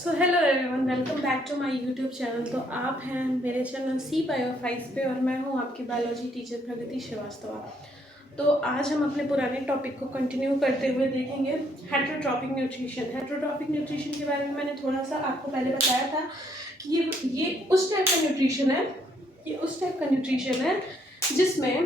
So hello everyone, welcome back to my YouTube channel. तो आप हैं मेरे चैनल सी बायोफाइज पे और मैं हूं आपकी बायोलॉजी टीचर प्रगति श्रीवास्तव। तो आज हम अपने पुराने टॉपिक को कंटिन्यू करते हुए देखेंगे हेटरोट्रॉपिक न्यूट्रिशन। हेटरोट्रॉपिक न्यूट्रिशन के बारे में मैंने थोड़ा सा आपको पहले बताया था कि ये उस टाइप का न्यूट्रिशन है, जिसमें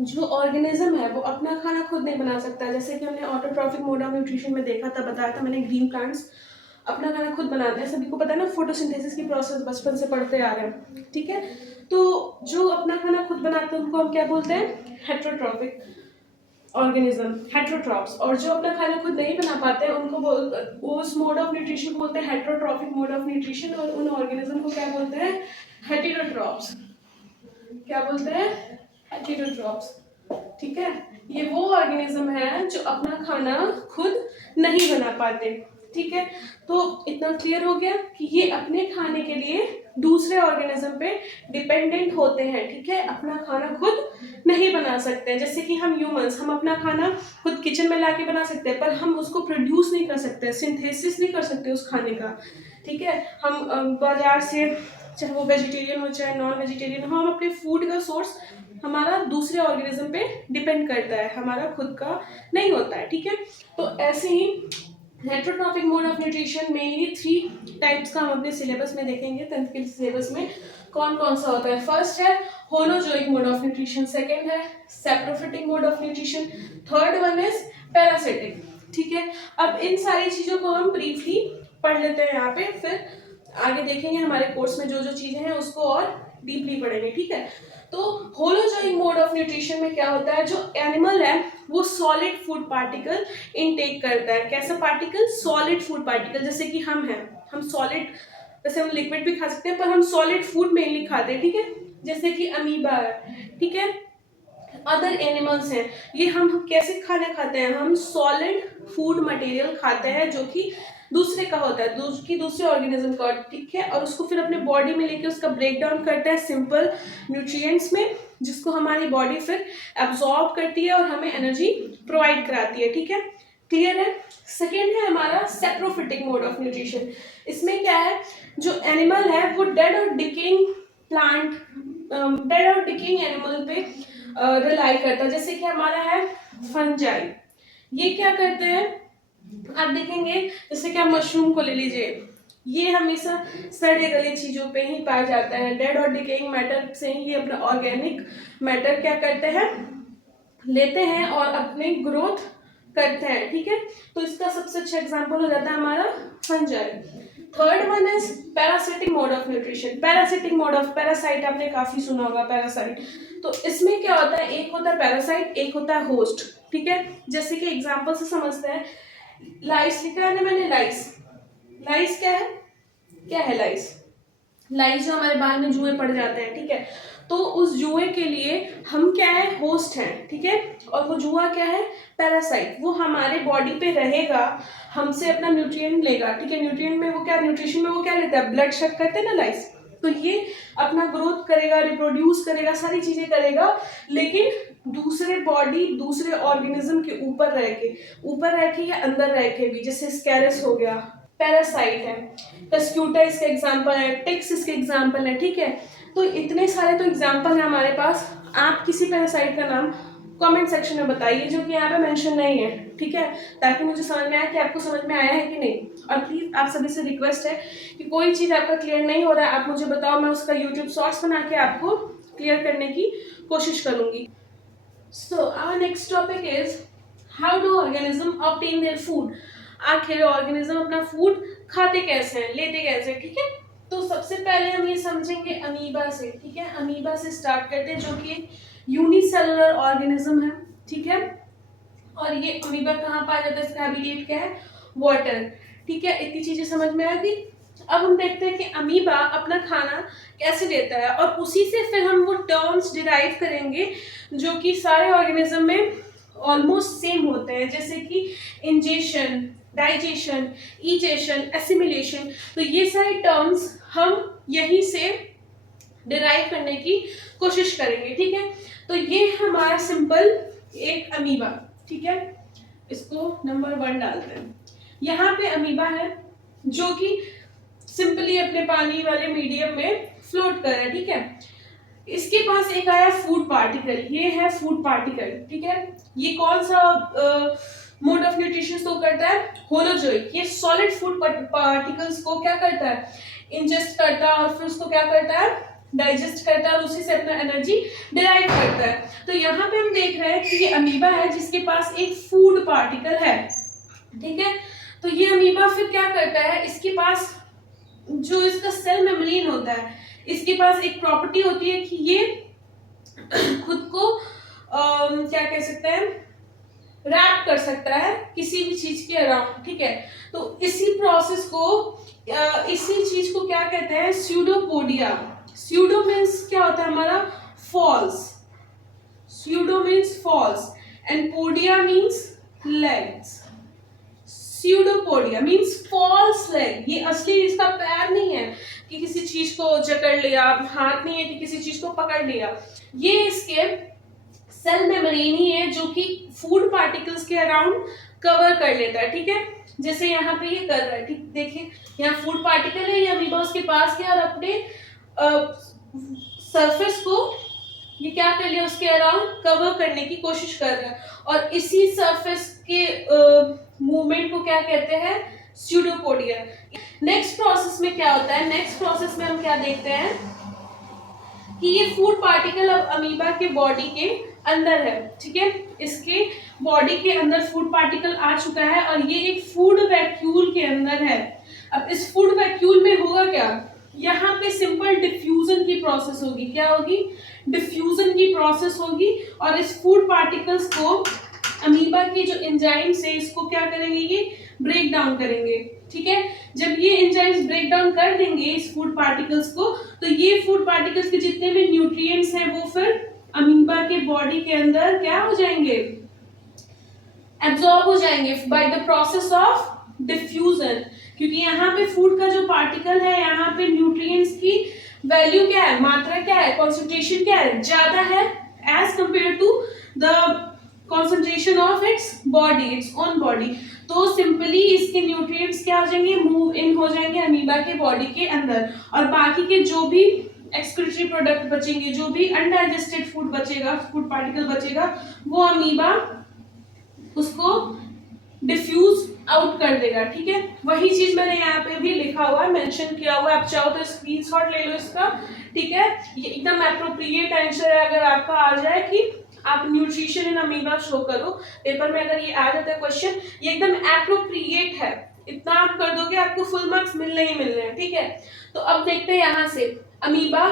जो ऑर्गेनिज्म है वो अपना खाना खुद नहीं बना सकता। जैसे कि हमने ऑटोट्रॉफिक मोड ऑफ न्यूट्रिशन में देखा था, बताया था मैंने, ग्रीन प्लांट्स अपना खाना खुद बनाते हैं। सभी को पता है ना, फोटोसिंथेसिस की प्रोसेस बचपन से पढ़ते आ रहे हैं, ठीक है। तो जो अपना खाना खुद बनाते हैं उनको हम क्या बोलते हैं? Heterotrophic organism, heterotrophs. और जो अपना खाना खुद नहीं बना पाते हैं उनको उस मोड ऑफ न्यूट्रिशन को बोलते हैं हेटरोट्रॉफिक मोड ऑफ न्यूट्रिशन, और उन ऑर्गेनिज्म को क्या बोलते हैं? हेटेरोट्रॉप्स। क्या बोलते हैं? हेटेरोट्रॉप्स, ठीक है। ये वो ऑर्गेनिज्म है जो अपना खाना खुद नहीं बना पाते, ठीक है। तो इतना क्लियर हो गया कि ये अपने खाने के लिए दूसरे ऑर्गेनिज्म पे डिपेंडेंट होते हैं, ठीक है। अपना खाना खुद नहीं बना सकते। जैसे कि हम ह्यूमंस, हम अपना खाना खुद किचन में लाके बना सकते हैं, पर हम उसको प्रोड्यूस नहीं कर सकते, सिंथेसिस नहीं कर सकते उस खाने का, ठीक है। हम बाजार से, चाहे वो वेजिटेरियन हो चाहे नॉन वेजिटेरियन हो, हम अपने फूड का सोर्स हमारा दूसरे ऑर्गेनिज्म पे डिपेंड करता है, हमारा खुद का नहीं होता है, ठीक है। तो ऐसे ही heterotrophic mode of nutrition mainly 3 types का हम अपने सिलेबस में देखेंगे। 10th के सिलेबस में कौन कौन सा होता है? फर्स्ट है holozoic mode of nutrition, second है saprophytic mode of nutrition, third one is parasitic, ठीक है। अब इन सारी चीजों को हम ब्रीफली पढ़ लेते हैं यहाँ पे, फिर आगे देखेंगे हमारे कोर्स में जो जो चीजें हैं उसको और डीपली पढ़ेंगे, ठीक है। तो होलोजोइक मोड ऑफ न्यूट्रिशन में क्या होता है? जो एनिमल है वो सॉलिड फूड पार्टिकल इनटेक करता है। कैसा पार्टिकल? Solid food particle. जैसे कि हम हैं, हम सॉलिड, जैसे हम लिक्विड भी खा सकते हैं पर हम सॉलिड फूड मेनली खाते हैं, ठीक है। जैसे कि अमीबा है, ठीक है। अदर एनिमल्स हैं, ये हम कैसे खाना खाते हैं? हम सॉलिड फूड मटेरियल खाते हैं जो कि दूसरे का होता है, दूसरे ऑर्गेनिज्म का, ठीक है। और उसको फिर अपने बॉडी में लेके उसका ब्रेक डाउन करते हैं सिंपल न्यूट्रिएंट्स में, जिसको हमारी बॉडी फिर एब्जॉर्ब करती है और हमें एनर्जी प्रोवाइड कराती है, ठीक है। क्लियर है? सेकेंड है हमारा सैप्रोफिटिक मोड ऑफ न्यूट्रिशन। इसमें क्या है? जो एनिमल है वो डेड और डिकेइंग प्लांट, डेड और डिकेइंग एनिमल पे रिलाई करता है। जैसे कि हमारा है फंजाई, ये क्या करते हैं आप देखेंगे। जैसे कि आप मशरूम को ले लीजिए, ये हमेशा सड़े गले चीजों पे ही पाया जाता है। डेड और डिकेइंग मैटर से ही ये अपना ऑर्गेनिक मैटर क्या करते हैं, लेते हैं और अपने ग्रोथ करते हैं, ठीक है। तो इसका सबसे अच्छा एग्जांपल हो जाता है हमारा fungi. Third one is parasitic mode of nutrition. Parasitic mode of, parasite आपने काफी सुना होगा, पैरासाइट। तो इसमें क्या होता है? एक होता है पैरासाइट, एक होता है होस्ट, ठीक है। जैसे कि एग्जांपल से समझते हैं, लाइस लिखा है ना मैंने, लाइस। लाइस क्या है? क्या है लाइस? लाइस जो हमारे बाल में जुए पड़ जाते हैं, ठीक है। तो उस जुए के लिए हम क्या है? होस्ट हैं, ठीक है। और वो जुआ क्या है? पैरासाइट। वो हमारे बॉडी पे रहेगा, हमसे अपना न्यूट्रिएंट लेगा, ठीक है। न्यूट्रिएंट में वो क्या, न्यूट्रिशन में वो क्या लेता है? ब्लड शक करते हैं ना लाइस। तो ये अपना ग्रोथ करेगा, रिप्रोड्यूस करेगा, सारी चीजें करेगा, लेकिन दूसरे बॉडी, दूसरे ऑर्गेनिज्म के ऊपर रह के या अंदर रह के भी। जैसे स्कैरस हो गया, पैरासाइट है। टस्क्यूटा इसके एग्जाम्पल है, टिक्स इसके एग्जाम्पल है, ठीक है। तो इतने सारे तो एग्जाम्पल है हमारे पास। आप किसी पैरासाइट का नाम कमेंट सेक्शन में बताइए जो कि यहाँ पे मेंशन नहीं है, ठीक है, ताकि मुझे समझ में आए कि आपको समझ में आया है कि नहीं। और प्लीज आप सभी से रिक्वेस्ट है कि कोई चीज आपका क्लियर नहीं हो रहा है आप मुझे बताओ, मैं उसका यूट्यूब शॉर्ट्स बना के आपको क्लियर करने की कोशिश करूंगी। So our next topic is how do organism obtain their food. आखिर ऑर्गेनिज्म अपना फूड खाते कैसे हैं, लेते कैसे हैं, ठीक है। तो सबसे पहले हम ये समझेंगे अमीबा से, ठीक है। अमीबा से स्टार्ट करते हैं, जो कि यूनिसेलुलर ऑर्गेनिज्म है, ठीक है। और ये अमीबा कहाँ पाया जाता है? इसका हैबिटेट क्या है? वाटर, ठीक है। इतनी चीजें समझ में आ गई। अब हम देखते हैं कि अमीबा अपना खाना कैसे लेता है, और उसी से फिर हम वो टर्म्स डिराइव करेंगे जो कि सारे ऑर्गेनिज्म में ऑलमोस्ट सेम होते हैं। जैसे कि इंजेशन, डाइजेशन, इजेशन, एसिमिलेशन। तो ये सारे टर्म्स हम यहीं से डिराइव करने की कोशिश करेंगे, ठीक है। तो ये हमारा सिंपल एक अमीबा, ठीक है। इसको नंबर 1 डालते हैं। यहाँ पे अमीबा है, जो कि सिंपली अपने पानी वाले मीडियम में फ्लोट कर रहा है, ठीक है। इसके पास एक आया फूड पार्टिकल, ये है फूड पार्टिकल, ठीक है। ये कौन सा मोड ऑफ न्यूट्रिशन स्टोर करता है? होलोजोइक। ये सॉलिड फूड पार्टिकल्स को क्या करता है? इंजेस्ट करता है और फिर उसको क्या करता है? डाइजेस्ट करता है और उसी से अपना एनर्जी डिराइव करता है। तो यहाँ पे हम देख रहे हैं कि ये अमीबा है जिसके पास एक फूड पार्टिकल है, ठीक है। तो ये अमीबा फिर क्या करता है? इसके पास जो इसका सेल मेम्ब्रेन होता है, इसके पास एक प्रॉपर्टी होती है कि ये खुद को क्या कह सकते हैं, रैप कर सकता है किसी भी चीज के अराउंड, ठीक है। तो इसी प्रोसेस को इसी चीज को क्या कहते हैं? स्यूडोपोडिया। स्यूडो मीन्स क्या होता है हमारा? False. Pseudo means false and podia means legs. Pseudopodia means false leg. ये असली इसका पैर नहीं है कि किसी चीज को जकड़ लिया, हाथ नहीं है कि किसी चीज को पकड़ लिया। ये इसके सेल मेम्ब्रेन ही है जो कि फूड पार्टिकल्स के अराउंड कवर कर लेता है, ठीक है। जैसे यहाँ पे ये कर रहा है, ठीक, देखिए यहाँ फूड पार्टिकल है, ये अमीबा उसके पास गया और अपने सरफेस को ये क्या कर लिया? उसके अराउंड कवर करने की कोशिश कर रहा है और इसी सरफेस के मूवमेंट को क्या कहते हैं? स्यूडोपोडिया। नेक्स्ट प्रोसेस में क्या होता है? नेक्स्ट प्रोसेस में हम क्या देखते हैं कि ये फूड पार्टिकल अब अमीबा के बॉडी के अंदर है, ठीक है। इसके बॉडी के अंदर फूड पार्टिकल आ चुका है और ये एक फूड वैक्यूल के अंदर है। अब इस फूड वैक्यूल में होगा क्या? यहाँ पे सिंपल डिफ्यूजन की प्रोसेस होगी। क्या होगी? डिफ्यूजन की प्रोसेस होगी और इस फूड पार्टिकल्स को अमीबा की जो एंजाइम्स है इसको क्या करेंगे? ये ब्रेक डाउन करेंगे, ठीक है। जब ये एंजाइम्स ब्रेक डाउन कर देंगे इस फूड पार्टिकल्स को, तो ये फूड पार्टिकल्स के जितने भी न्यूट्रिएंट्स हैं वो फिर अमीबा के बॉडी के अंदर क्या हो जाएंगे? एब्जॉर्ब हो जाएंगे by the process of diffusion. क्योंकि यहाँ पे फूड का जो पार्टिकल है, यहाँ पे न्यूट्रिएंट्स की वैल्यू क्या है? मात्रा क्या है? कॉन्सेंट्रेशन क्या है? ज्यादा है as compare to the concentration of its body, its own body. तो सिंपली इसके न्यूट्रिएंट्स क्या हो जाएंगे? मूव इन हो जाएंगे अमीबा के बॉडी के अंदर और बाकी के जो भी एक्सक्रीटरी प्रोडक्ट बचेंगे, जो भी अनडाइजेस्टेड फूड बचेगा, फूड पार्टिकल बचेगा, वो अमीबा उसको डिफ्यूज आउट कर देगा, ठीक है। वही चीज मैंने यहाँ पे भी लिखा हुआ है, मेंशन किया हुआ है। आप चाहो तो स्क्रीनशॉट ले लो इसका, ठीक है। ये एकदम एप्रोप्रिएट आंसर है अगर आपका आ जाए कि आप न्यूट्रिशन इन अमीबा शो करो पेपर में, अगर ये आ जाता है क्वेश्चन, ये एकदम एप्रोप्रिएट है। इतना आप कर दोगे आपको फुल मार्क्स मिलने ही मिलने हैं, ठीक है। तो अब देखते हैं यहाँ से अमीबा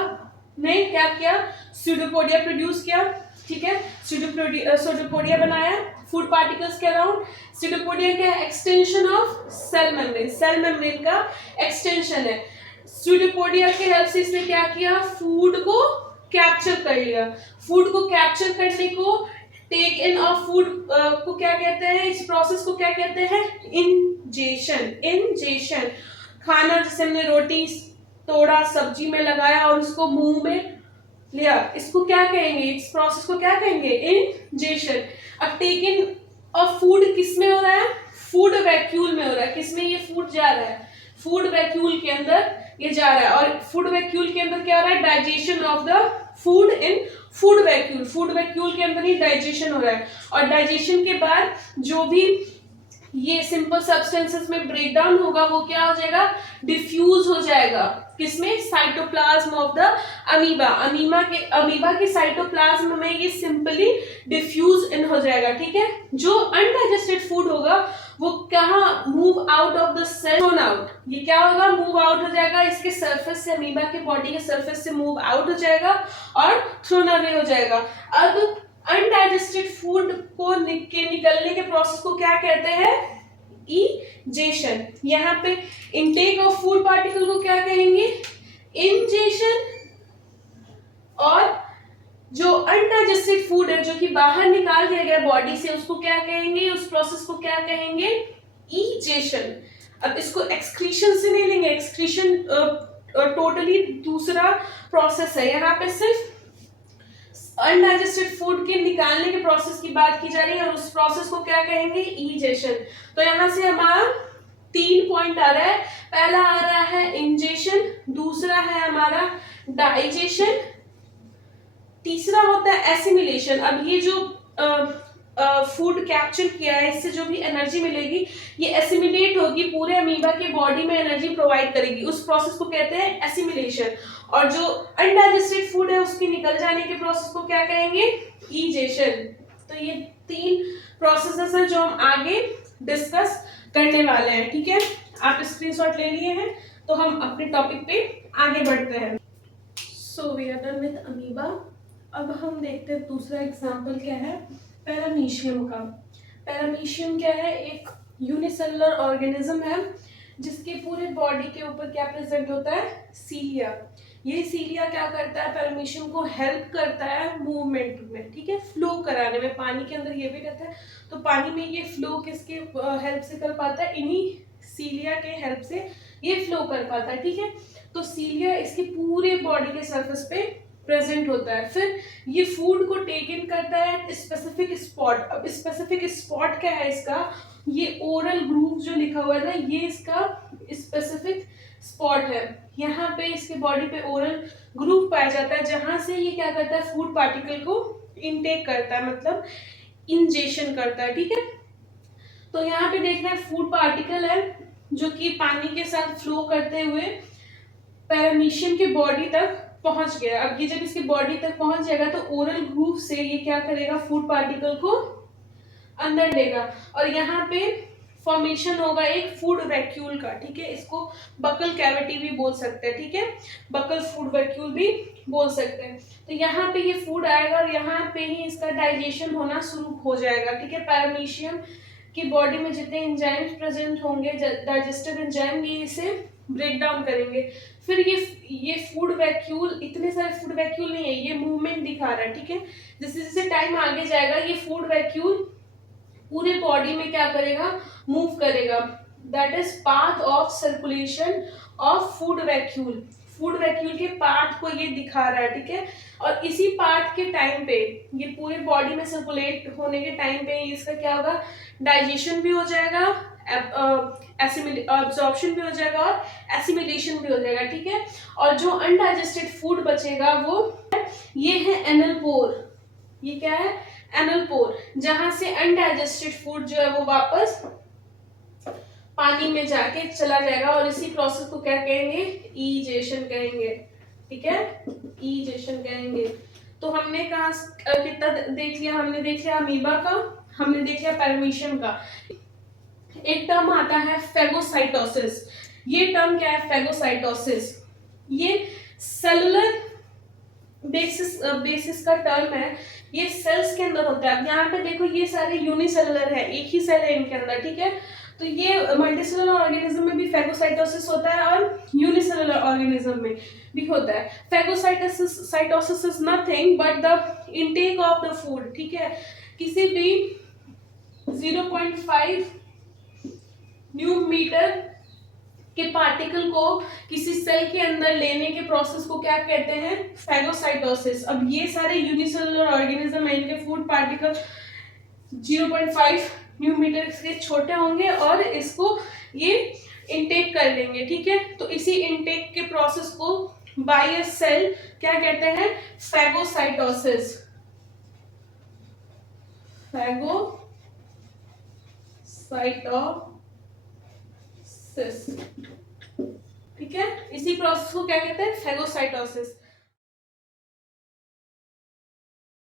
ने क्या किया? स्यूडोपोडिया प्रोड्यूस किया, ठीक है। स्यूडोपोडिया बनाया फूड पार्टिकल्स के अराउंड। स्यूडोपोडिया क्या है? Extension of cell membrane, cell membrane का एक्सटेंशन है। स्यूडोपोडिया के हेल्प से इसने क्या किया? फूड को कैप्चर कर लिया। फूड को कैप्चर करने को, टेक इन ऑफ फूड को क्या कहते हैं? इस प्रोसेस को क्या कहते हैं? इंजेशन। इंजेशन, खाना जैसे हमने रोटी तोड़ा, सब्जी में लगाया और उसको मुंह में लिया, इसको क्या कहेंगे? इस प्रोसेस को क्या कहेंगे? इंजेशन। अब टेक इन ऑफ फूड किस में हो रहा है? फूड वैक्यूल में हो रहा है। किस में ये फूड जा रहा है? फूड वैक्यूल के अंदर ये जा रहा है। और फूड वैक्यूल के अंदर क्या हो रहा है? Digestion of the food in food vacuole. Food vacuole के अंदर ही डाइजेशन हो रहा है और डाइजेशन के बाद जो भी ये सिंपल सब्सटेंसेस में ब्रेक डाउन होगा वो क्या हो जाएगा? डिफ्यूज हो जाएगा। किसमें? Cytoplasm of the amoeba. Amoeba के साइटोप्लाज्म में ये सिंपली डिफ्यूज इन हो जाएगा, ठीक है। जो अनडाइजेस्टेड फूड होगा वो कहाँ? Move out of the cell, thrown out. ये क्या होगा? मूव आउट हो जाएगा, इसके सरफेस से, अमीबा के बॉडी के सरफेस से मूव आउट हो जाएगा और थ्रोन अवे हो जाएगा। अब अनडाइजेस्टेड फूड को निकलने के प्रोसेस को क्या कहते हैं? इंजेशन। यहाँ पे इनटेक ऑफ फूड पार्टिकल को क्या कहेंगे? इंजेशन। और जो अनडाइजेस्टेड फूड है जो कि बाहर निकाल दिया गया बॉडी से, उसको क्या कहेंगे? उस प्रोसेस को क्या कहेंगे? इंजेशन। अब इसको एक्सक्रीशन से नहीं लेंगे, एक्सक्रीशन टोटली दूसरा प्रोसेस है। यहाँ पे सिर्फ अनडाइजेस्टेड फूड के निकालने के प्रोसेस की बात की जा रही है और उस प्रोसेस को क्या कहेंगे? इंजेशन। तो यहाँ से हमारा 3 पॉइंट आ रहा है। पहला आ रहा है इंजेशन, दूसरा है हमारा डाइजेशन, तीसरा होता है एसिमिलेशन। अब ये जो फूड कैप्चर किया है, इससे जो भी एनर्जी मिलेगी ये एसिमिलेट होगी, पूरे अमीबा के बॉडी में एनर्जी प्रोवाइड करेगी, उस प्रोसेस को कहते हैं एसिमिलेशन। और जो अनडाइजेस्टेड फूड है उसके निकल जाने के प्रोसेस को क्या कहेंगे, ईजेशन। तो ये 3 प्रोसेसेस हैं जो हम आगे डिस्कस करने वाले हैं, ठीक है। आप स्क्रीनशॉट ले लिए हैं, तो हम अपने टॉपिक पे आगे बढ़ते हैं। So we are done with amoeba. अब हम देखते हैं दूसरा एग्जाम्पल क्या है, पैरामीशियम का। पैरामीशियम क्या है, एक यूनिसेलुलर ऑर्गेनिज्म है जिसके पूरे बॉडी के ऊपर क्या प्रेजेंट होता है, सीलिया। ये सीलिया क्या करता है, पैरामीशियम को हेल्प करता है मूवमेंट में, ठीक है, फ्लो कराने में। पानी के अंदर ये भी रहता है, तो पानी में ये फ्लो किसके हेल्प से कर पाता है, इन्हीं सीलिया के हेल्प से ये फ्लो कर पाता है, ठीक है। तो सीलिया इसके पूरे बॉडी के सरफेस पे प्रेजेंट होता है। फिर ये फूड को टेक इन करता है स्पेसिफिक स्पॉट। अब स्पेसिफिक स्पॉट क्या है इसका, ये ओरल ग्रूव जो लिखा हुआ है ना, ये इसका स्पेसिफिक स्पॉट है। यहाँ पे इसके बॉडी पे ओरल ग्रूव पाया जाता है, जहां से ये क्या करता है, फूड पार्टिकल को इनटेक करता है, मतलब इंजेशन करता है, ठीक है। तो यहाँ पे देखना है फूड पार्टिकल है जो कि पानी के साथ फ्लो करते हुए पैरामीशियम के बॉडी तक पहुंच गया। अब ये जब इसके बॉडी तक पहुंच जाएगा तो ओरल ग्रूव से ये क्या करेगा, फूड पार्टिकल को अंदर लेगा, और यहाँ पे फॉर्मेशन होगा एक फूड वैक्यूल का, ठीक है। इसको बकल कैविटी भी बोल सकते हैं, ठीक है, बकल फूड वैक्यूल भी बोल सकते हैं। तो यहाँ पे ये फूड आएगा और यहाँ पे ही इसका डाइजेशन होना शुरू हो जाएगा, ठीक है। पैरामीशियम की बॉडी में जितने एंजाइम्स प्रेजेंट होंगे, डाइजेस्टिव एंजाइम, ये इसे ब्रेक डाउन करेंगे। फिर ये फूड वैक्यूल, इतने सारे फूड वैक्यूल नहीं है, ये मूवमेंट दिखा रहा है, ठीक है। जैसे जैसे टाइम आगे जाएगा ये फूड वैक्यूल पूरे बॉडी में क्या करेगा, मूव करेगा। That is path of circulation of food vacuole. Food vacuole के पाथ को ये दिखा रहा है, ठीक है। और इसी पाथ के टाइम पे, ये पूरे बॉडी में सर्कुलेट होने के टाइम पे इसका क्या होगा, डाइजेशन भी हो जाएगा, एब्जॉर्प्शन भी हो जाएगा और एसिमिलेशन भी हो जाएगा, ठीक है। और जो अनडाइजेस्टेड फूड बचेगा वो ये है एनल पोर। ये क्या है, एनल पोर, जहां से अनडाइजेस्टेड फूड जो है वो वापस पानी में जाके चला जाएगा, और इसी प्रोसेस को क्या कहेंगे, ईजेशन कहेंगे, ठीक है, ईजेशन कहेंगे। तो हमने कहा कितना देख लिया, हमने देख लिया अमीबा का, हमने देख लिया पैरामीशियम का। एक टर्म आता है फेगोसाइटोसिस। ये टर्म क्या है, फेगोसाइटोसिस, ये सेलुलर बेसिस का टर्म है, ये सेल्स के अंदर होता है। अब यहाँ पे देखो ये सारे यूनिसेलुलर है, एक ही सेल है इनके अंदर, ठीक है। तो ये मल्टीसेलुलर ऑर्गेनिज्म में भी फेगोसाइटोसिस होता है और यूनिसेलुलर ऑर्गेनिज्म में भी होता है। Phagocytosis is nothing but the intake of the food, ठीक है। किसी भी 0.5 न्यूमीटर के पार्टिकल को किसी सेल के अंदर लेने के प्रोसेस को क्या कहते हैं, फेगोसाइटोसिस। अब ये सारे यूनिसेलुलर ऑर्गेनिज्म है, इनके फूड पार्टिकल 0.5 न्यूमीटर के छोटे होंगे और इसको ये इनटेक कर लेंगे, ठीक है। तो इसी इनटेक के प्रोसेस को बाय अ सेल क्या कहते हैं, फेगोसाइटोसिस। फेगोसाइटोसिस, ठीक है। इसी प्रोसेस को क्या कहते हैं, फेगोसाइटोसिस।